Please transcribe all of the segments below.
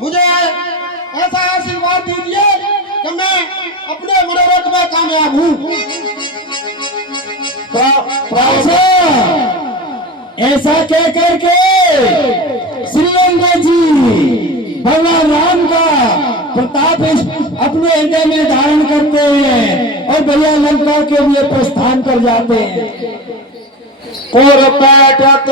मुझे ऐसा आशीर्वाद दीजिए कि मैं अपने मनोरथ में कामयाब हूँ। ऐसा कह करके श्री अंगद जी भगवान राम का प्रताप अपने हृदय में धारण करते हैं और भैया लंका के लिए प्रस्थान कर जाते हैं। और बैठत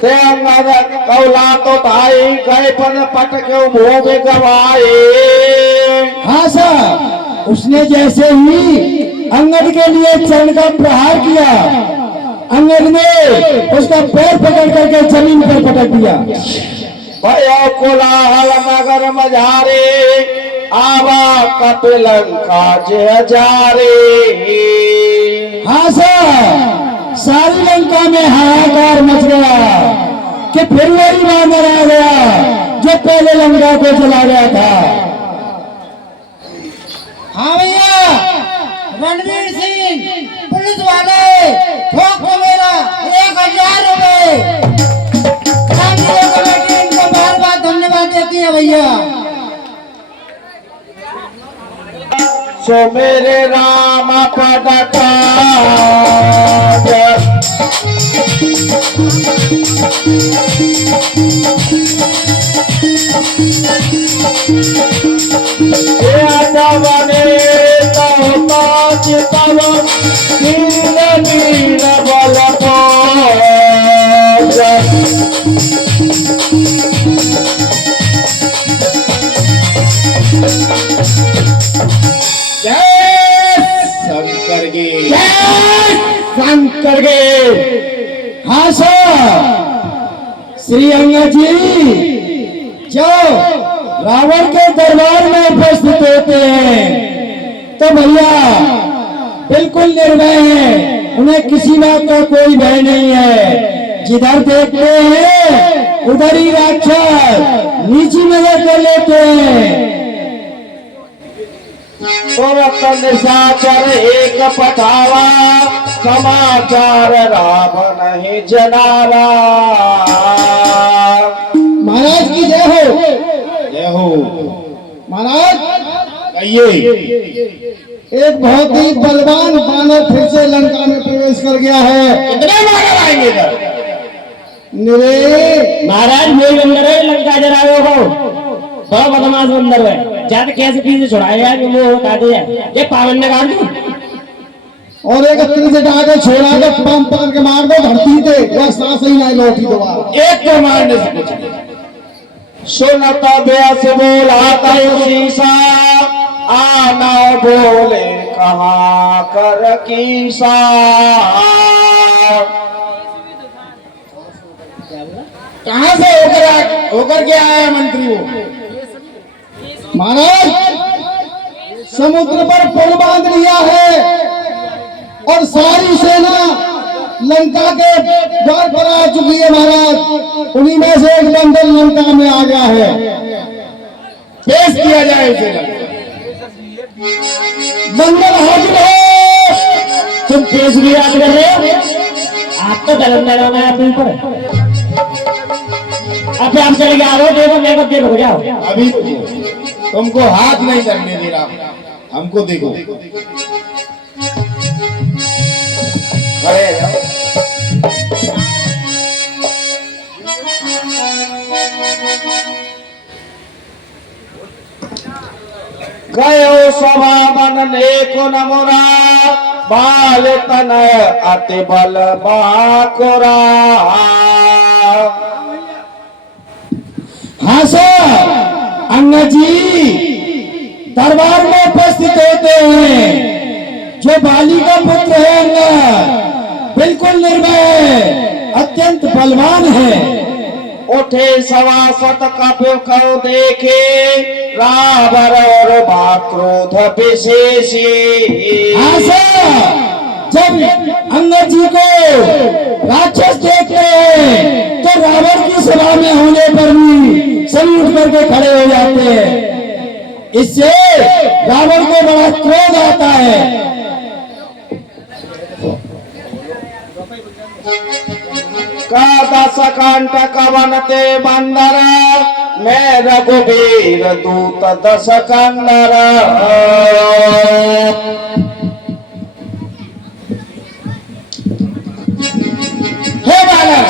ते कौला तो थाई गए पर पट के मुंह में गवाए। हाँ सर, उसने जैसे ही अंगद के लिए चरण का प्रहार किया, अंगद ने उसका पैर पकड़ करके जमीन पर पटक दिया। भयो कोलाहल नगर मझारे आवा कपिलंका जे हजारे। हाँ सर, सारी लंका में हाहाकार मच गया कि फिर वही वानर आ गया जो पहले लंका को चला गया था। हाँ भैया, रणवीर सिंह पुलिस वाले ठोक को मेरा 1000 रुपए। कमेटी इनको बार बार धन्यवाद देती है भैया। सो मेरे राम पदका बने तव नील नील बल शंकर गे। हाँ सर, श्री अंगद जी जो रावण के दरबार में उपस्थित होते हैं तो भैया बिल्कुल निर्भय हैं, उन्हें किसी बात का कोई भय नहीं है। जिधर देखते हैं उधर ही राक्षस नीची नजर कर लेते हैं। निशाचर एक पठावा समाचार रावण ही जनावा। महाराज की जय हो। जय हो महाराज, कहिए। एक बहुत ही बलवान बानर फिर से लंका में प्रवेश कर गया है। कितने बानर आएंगे इधर? निरे महाराज वही बंदर है लंका जलाए हो, बड़ा बदमाश बंदर है। ज्यादा कैसे पीछे छुड़ाएगा कि वो बता दे ये पावन ने काट दूं और एक तीर से डाल के छोड़ा के पंप पकड़ के मार दो धरती पे, वह सांस ही नहीं लौटी दोबारा। एक को मारने से कुछ नहीं। सुनता ब्यास बोला तो शीशा आना बोले कहाँ कर कीसा। कहाँ से होकर के आया मंत्री वो? महाराज, समुद्र पर पुल बांध लिया है और सारी सेना लंका के द्वार पर आ चुकी है महाराज। उन्हीं में से एक बंदर लंका में आ गया है। पेश किया जाए उसे। बंदर हाजिर है। तुम पेश भी याद कर रहे हो? आप तो दलन लगाना है अपने ऊपर। अब आप चले गए, आओ देखो मेरे को देखो जाओ। अभी तुमको हाथ नहीं करने दे रहा, हमको देखो। खड़े रहो। गयो सभा मन लेको नमोरा बाल तनय अति बल बाकोरा। हाँ सर, अंगद जी दरबार में उपस्थित होते हैं। जो बाली का पुत्र है अंगद बिल्कुल निर्भय है, अत्यंत बलवान है। उठे सवासत कपिल को देखे रावण और क्रोध विशेषी। जब अंगद जी को राक्षस देखते हैं तो रावण की सभा में होने पर भी सभी उठ करके खड़े हो जाते हैं। इससे रावण को बड़ा क्रोध आता है। का दस कंटक बनते बंदर मैं रघुवीर दूत दस कंदर। हे बालक,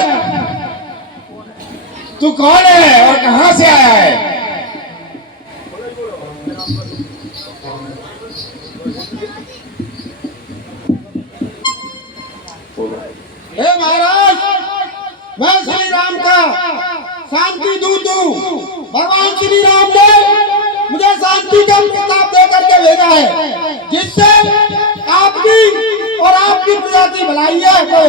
तू कौन है और कहां से आया है? हे महाराज, मैं श्री राम का शांति दूत हूँ। भगवान श्री राम ने मुझे शांति का प्रताप दे करके भेजा है, जिससे आपकी और आपकी प्रजा की भलाई है। तो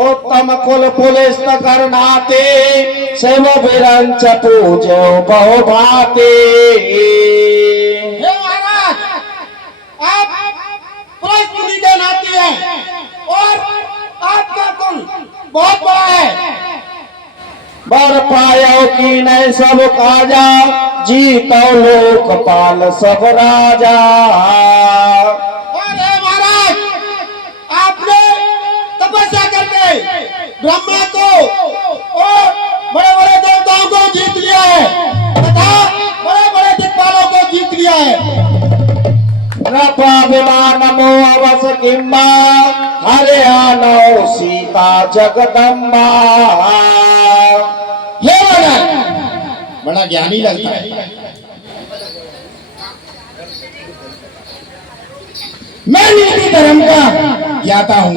उत्तम कुल पुलिस करनाते सेव विरंच पूजो बहु भाते। हे महाराज, आप पुलिस के नाती हैं और आपका कुल बहुत बड़ा है। बर पायो की नहीं सब काजा जीतो लोकपाल सब राजा। और हे महाराज, आपने तपस्या करके ब्रह्मा को और बड़े बड़े देवताओं को जीत लिया है तथा बड़े बड़े दिक्पालों को जीत लिया है। विमान मोवस किम्बा हरे आनो सीता जगदम्बा। हे महाराज, बड़ा ज्ञानी लगता है। मैं नीति धर्म का ज्ञाता हूँ।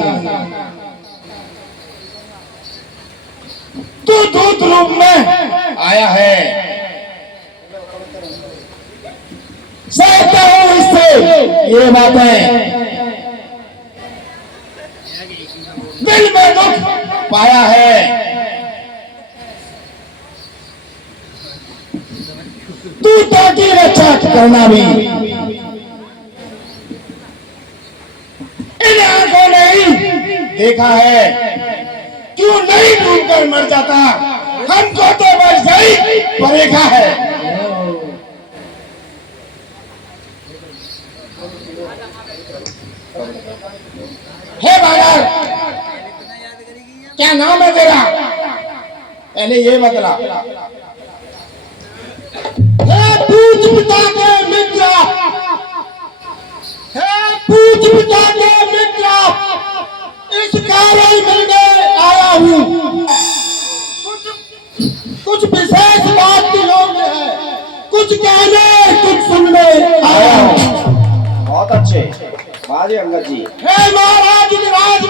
तू दूत रूप में आया है। सहता हूँ इससे ये बातें, दिल में दुख पाया है। दूतों की रक्षा करना भी इन आंखों ने ही देखा है। क्यों नहीं डूब कर मर जाता, हमको तो बस गई परेखा है। हे बालक, क्या नाम है तेरा? पहले ये बतला। हे पूज पिता के मित्र, हे पूज पिता के मित्र, इस कार्य मिलने आया हूँ। कुछ विशेष बात की योग्य है, कुछ कहने कुछ सुनने आया हूँ। बहुत अच्छे बाजी अंगद जी। हे महाराज युवराज,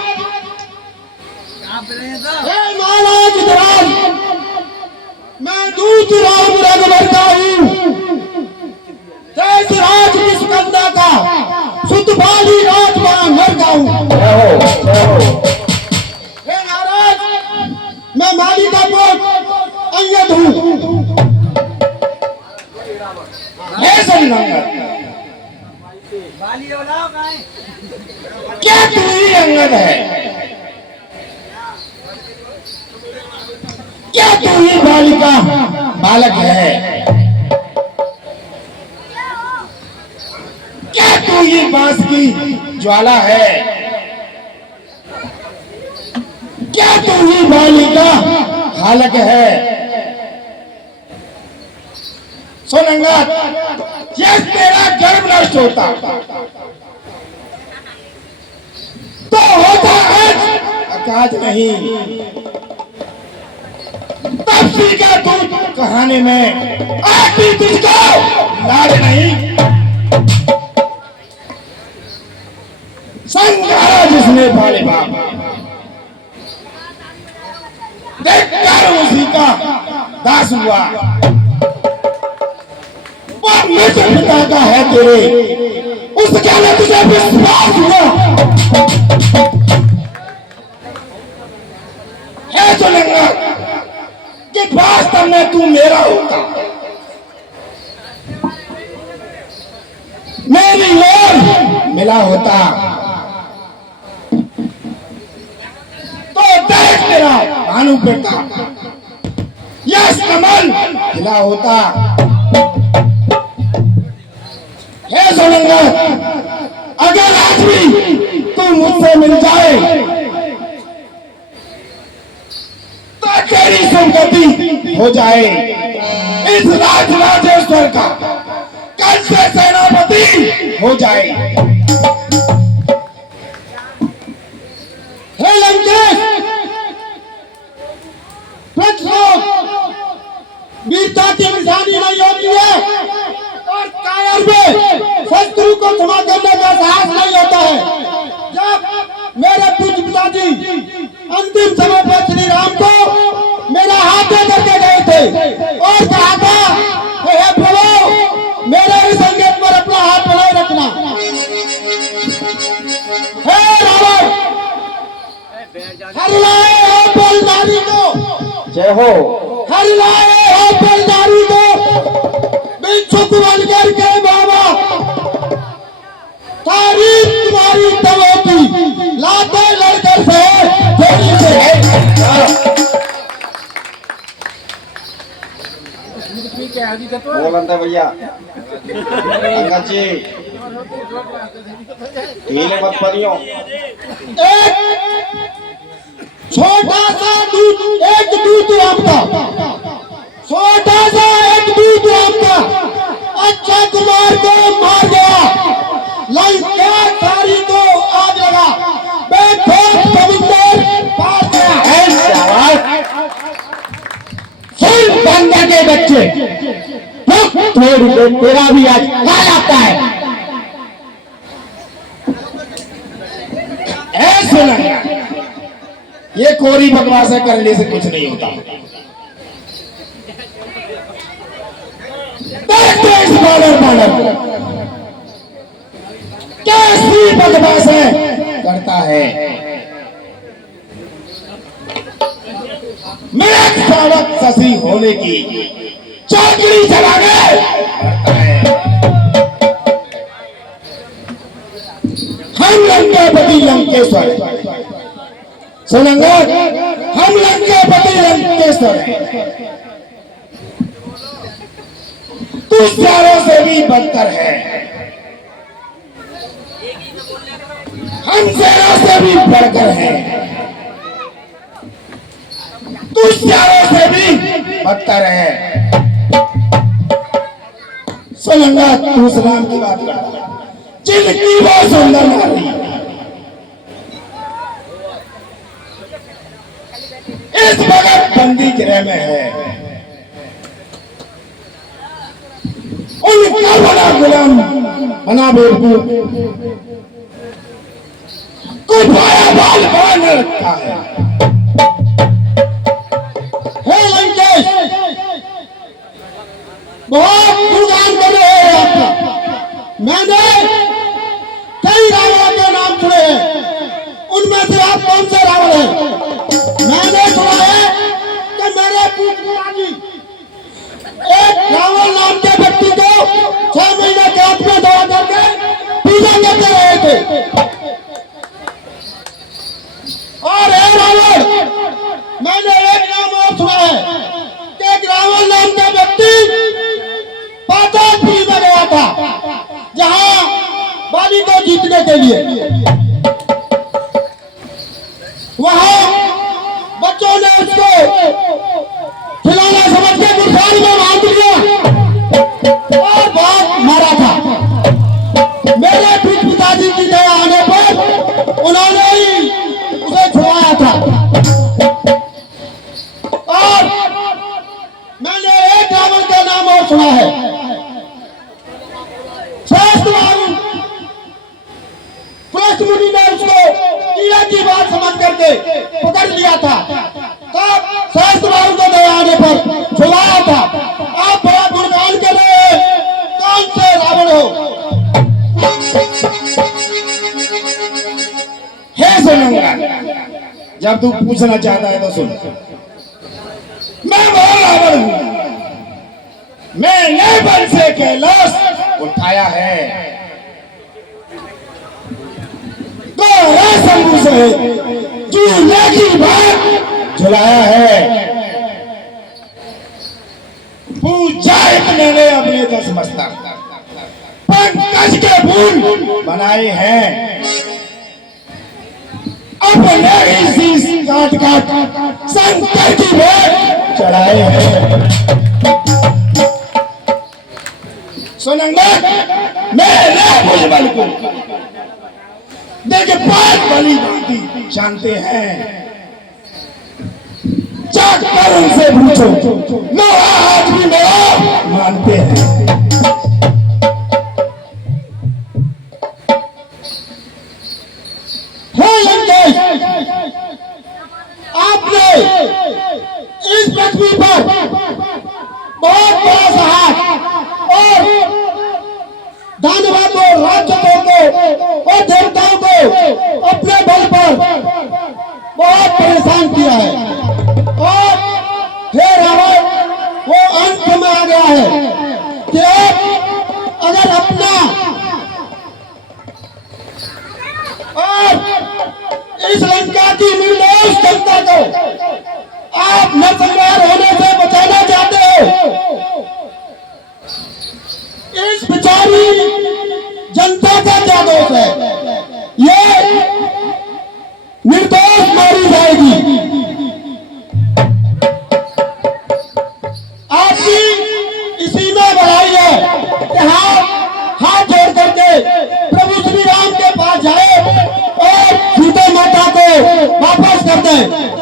हे महाराज युवराज, मैं दूत राम रघुवर का हूँ। देश राज किष्किंधा का सुतपाली राजकुमार का हूँ। हे महाराज, मैं माली का पुत्र अंगद हूँ। हे संगत, क्या तू ही अंगद है? क्या तू ही बालिका बालक है? क्या तू ही बांस की ज्वाला है? क्या तू ही बालिका हालक है? सुन अंगद, यह तेरा गर्भ नष्ट होता तो होता आज नहीं। तब का दूध कहानी में आज भी तुझको लाज नहीं। संघारा जिसने भाले बाप, देखकर उसी का दास हुआ। पर मुझे पिता का है तेरे, उसके लिए तुझे विश्वास हुआ। सुनेंगा कि वास्तव में तू मेरा होता, मेरी ओर मिला होता, तो देख तेरा भानु बेटा यश कमल खिला होता। हे सुनेंगा, अगर आज भी तू मुझसे मिल जाए तो तेरी संपत्ति हो जाए इस राजराजेश्वर का कल से सेनापति हो जाए। हे लंकेश, वीरता की निशानी नहीं होती है और कायर में शत्रु को क्षमा करने का साहस नहीं होता है। जब मेरे पूज्य पिताजी अंतिम समय पर श्री राम को मेरा हाथ दे करके गए थे और कहा था, हे प्रभु मेरे इस संकेत पर अपना हाथ बनाए रखना। हे रावण, हर लाए हो बलदारी को, जय हो। हर लाए हो बलदारी को, बिच्छुक बनकर के बाबा, तारीफ तुम्हारी तब होती, लाते लड़कर से थोड़ी से। बोलता भैया अंकल जी ढीले मत पड़ियो। एक छोटा सा दूध, एक दूध आपका, छोटा सा एक दूध आपका अच्छा कुमार को मार गया, लंका सारी को आग लगा, बेखौफ समुद्र पार गया। सुन बंदा के बच्चे, थोड़ी देर तेरा भी आज हाल आता है। ऐसे लगा ये कोरी बकवासें करने से कुछ नहीं होता। देखते इस बानर कैसी बकवासें करता है। मेरा स्वागत शशि होने की चौकड़ी चलाने करता है। हम लंकापति लंकेश्वर, सुनेंगे, हम लंकापति लंकेश्वर तू सारों से भी बदतर है, हम सेना से भी बढ़कर है, तू सारों से भी बदतर है। सुनेंगा, तू सलाम की बात कर, जिनकी वो सुंदर नारी इस वक्त बंदी गृह में है, उनका बना गुलाम बना बेवकूफ कुछ पाया बाल बांध रखा है। हे लंकेश, बहुत गुणगान कर रहे हैं आपका। मैंने कई रावणों के नाम सुने हैं, उनमें से आप कौन से रावण हैं? मैंने सुना है कि मेरे पिताजी एक रावण नाम के व्यक्ति को 6 महीने कैद में दवा करके पूजा करते रहे थे। और हे रावण, मैंने एक नाम और सुना है कि एक रावण नाम का व्यक्ति पातालपुरी में गया था, जहां बाली को जीतने के लिए। वहां बच्चों ने उसको खिलौना समझ के गुरफान में बांध लिया और बहुत मारा था। मेरे पिताजी की दया आने पर उन्होंने ही उसे छुड़ाया था। और मैंने एक रावण का नाम और सुना है, श्रेष्ठ मुनि ने उसको कीड़ा की बात समझ करके पकड़ लिया था, तब श्रेष्ठ बाबू को दया आने पर छुड़ाया था। आप बड़ा गुणगान कर रहे हैं, कौन से रावण हो? हे सुनूंगा, जब तू पूछना चाहता है तो सुन। मैंने बल से कैलाश उठाया है, दोहरा शंभु से झूले की बात झुलाया है। पूजा एक मैंने अपने 10 मस्तक पंकज के फूल बनाए हैं, अपने ही शीश काट काट शंकर की भेंट चढ़ाए हैं। सुनंगा मेरे भुजबल को देख पांच बली भांति जानते हैं, जाकर उनसे पूछो मेरा हाथ भी मेरा मानते हैं। आपने इस पृथ्वी पर बहुत बड़ा साहस और दानवों को, राक्षसों को और देवताओं को अपने बल पर बहुत परेशान किया है और फिर वो अंत में आ गया है कि अगर अपना और इस लंका की निर्दोष जनता को आप नरसंहार होने से बचाना चाहते हो, इस बेचारी जनता का क्या दोष है? ये निर्दोष मारी जाएगी। आपकी इसी में भलाई है कि हाथ जोड़ करके प्रभु श्री राम के पास जाए और सीता माता को वापस कर दें,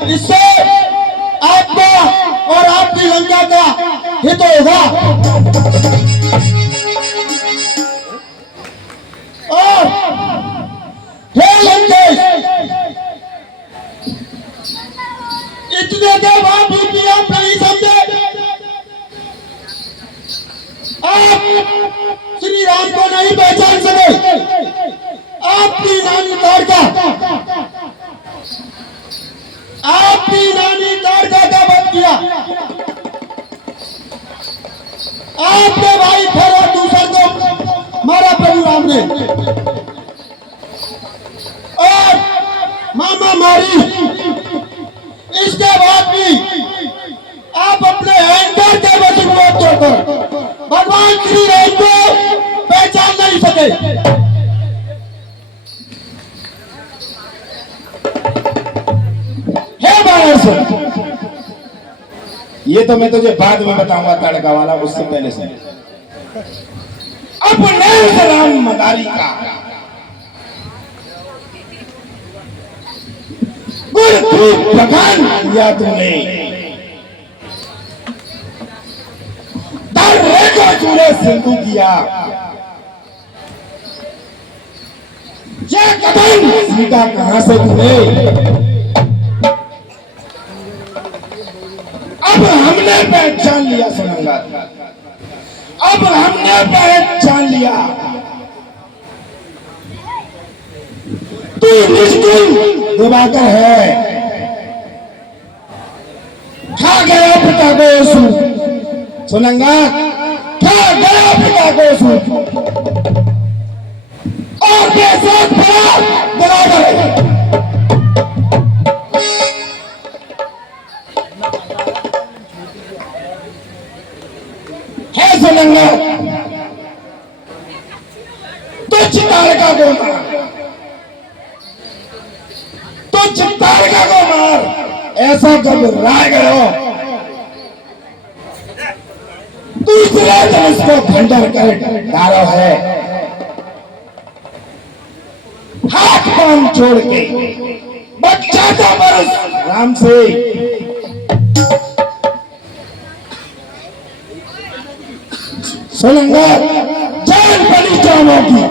इससे आपका और आपकी लंका का हित होगा। और हे लंकेश, इतने के बावजूद भी आप नहीं समझे, आप श्री राम को नहीं पहचान सके। आपकी नानी ताड़का का वध किया, आपने भाई फिर और दूसर को मारा प्रभु राम ने, और मामा मारी। इसके बाद भी आप अपने अहंकार के वश होकर भगवान श्री राम को पहचान नहीं सके। ये तो मैं तुझे बाद में बताऊंगा तड़का वाला, उससे पहले से अपने राम मदारी का गुरु भगवान दिया तूने, दर्रे को चूरे सिंधु किया, ये कदम सीधा कहां से तूने? अब हमने पहचान लिया सुनंगा, अब हमने पहचान लिया तू निष्ठुर दिवाकर है। खा गया पिता को सुनंगा, खा गया पिता को और बेसाथ बड़ा बराबर है। सुनंगा तुझ तारका को मार, तुझ तारका को मार, ऐसा जब राय गयो दूसरे दिन इसको खंडर कर डालो है, हाथ पांव छोड़ के बच्चा का बरस राम से सुनंगा जान बड़ी जामोगी।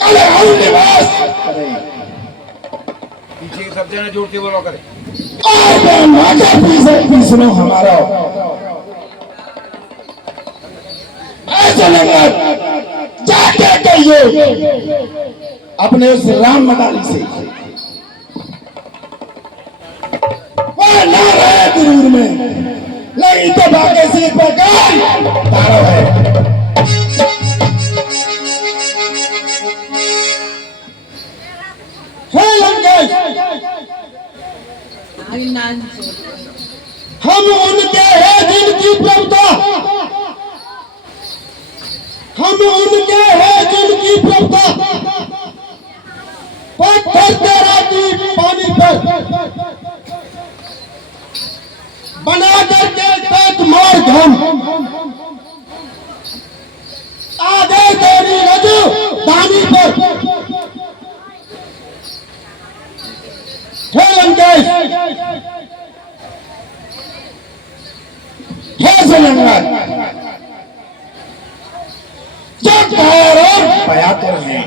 कल हम निवास पीछे सब जने जोड़ के बोलो करे और माता पीसनो हमारा ऐसा लगा जाके कहिए अपने उस राम मदारी से वो ना रहे गुरूर में नहीं तो भागे सिर पर गाय तारो है। हे लंकेश, हम उनके हैं जिनकी प्रभुता, हम उनके हैं जिनकी प्रभुता पत्थर तेरा की पानी पर बना करके पेट मार घम आगे तेरी रजू दानी पर। हे लंकेश, हे सुनंदन, जो गौरव बयाकर हैं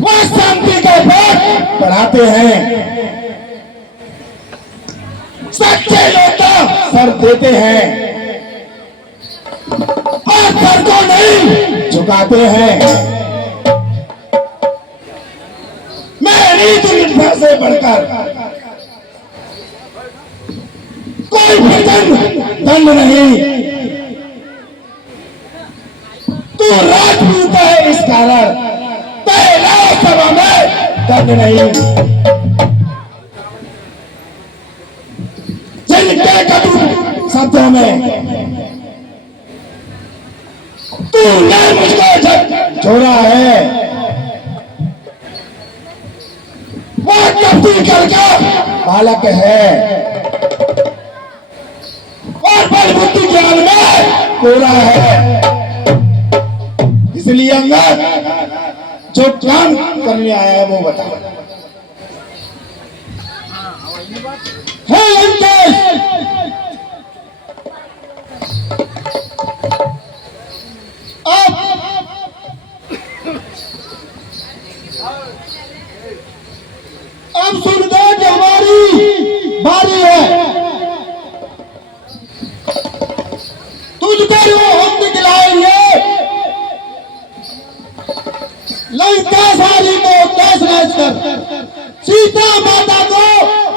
वह शांति का पाठ पढ़ाते हैं। सच्चे लोग सर देते हैं और सर को नहीं झुकाते हैं। मेरी दुर्घटना से बढ़कर कोई भजन दंड नहीं। तू राजपूत है इस कारण तेरा सभा में दंड नहीं। जिनके कटु शब्दों में तूने मुझको छोड़ा है वह कपटी करके बालक है और बल बुद्धि ज्ञान में कोरा है। इसलिए अंगद जो काम करने आया है वो बता। हे लंकेश, अब सुन दो कि हमारी बारी है। तुझको जो हम दिखलाएंगे लंका सारी को दस नैस कर सीता माता को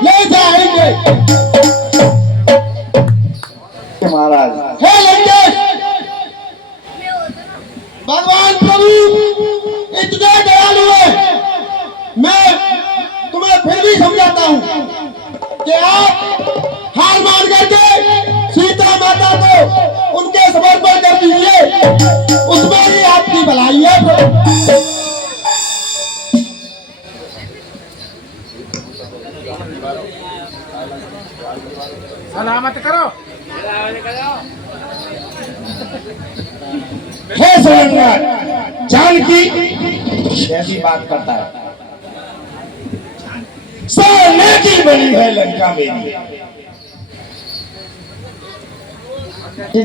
ले जाएंगे। महाराज हे लंकेश, भगवान प्रभु इतने दयालु है, मैं तुम्हें फिर भी समझाता हूँ कि आप हार मान करके सीता माता को उनके समर्पण कर दीजिए, उसमें ही आपकी भलाई है प्रभु। सलामत करो। हे सुनंदन, जानकी ऐसी बात करता है। सोने की बनी है लंका मेरी,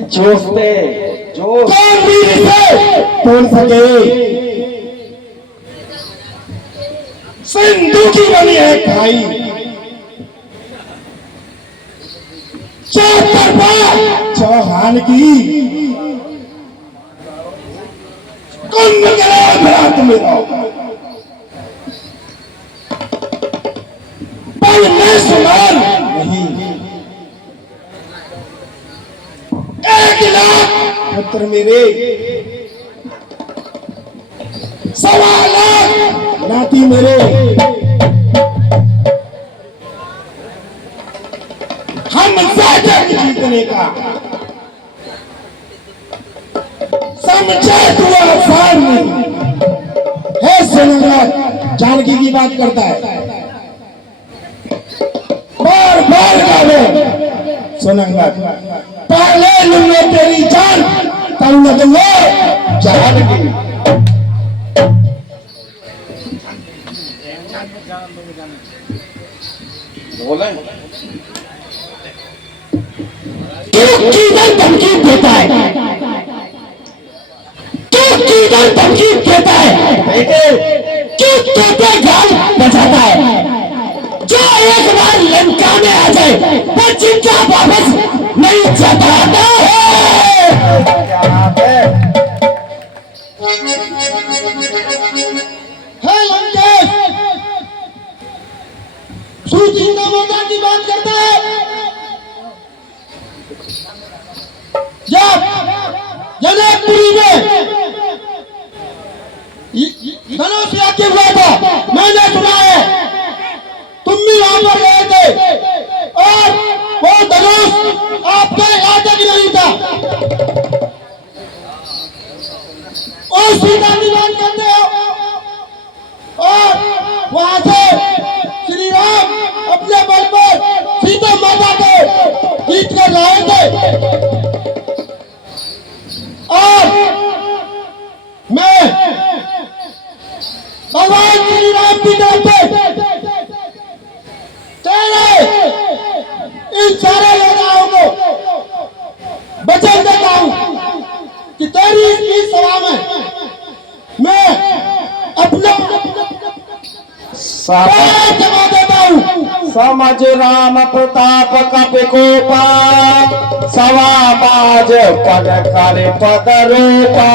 जोशते जोश कौन भी इसे तोड़ सके। सिंधु की बनी है खाई, चौहान की कुंभ भ्रात मेरा पर मैं सुनार नहीं। 1 लाख पुत्र मेरे, 1.25 लाख नाती मेरे, हम जग जीतने का समझे तू आसान नहीं। हे सुनंदन, जानकी की बात करता है, बार बार गावे सुनंदन, पहले लूंगे तेरी जान तब न दूंगे जानकी। बोले किधर धमकी देता है, किधर धमकी देता है, क्यों तोते गाल बजाता है। जो एक बार लंका में आ जाए वो चिंता वापस नहीं जताता है। क्या बात है। हे लंकेश, तू सीता माता की बात करता है। जब जनकपुरी में धनुष यज्ञ हुआ था, मैंने सुना है तुम भी वहां पर गए थे और वो धनुष आपका यादक नहीं था। और सीता की बात करते हो और वहां से श्री राम अपने बल पर सीता माता को जीत कर लाए थे। और मैं भगवान श्री राम की तरफ से तेरे इन सारे योद्धाओं को वचन देता हूं कि तेरी इस सभा में मैं अपना जमा देता हूं। समझ राम प्रताप कपिकोपा सवा बाज पद कर पद रूपा।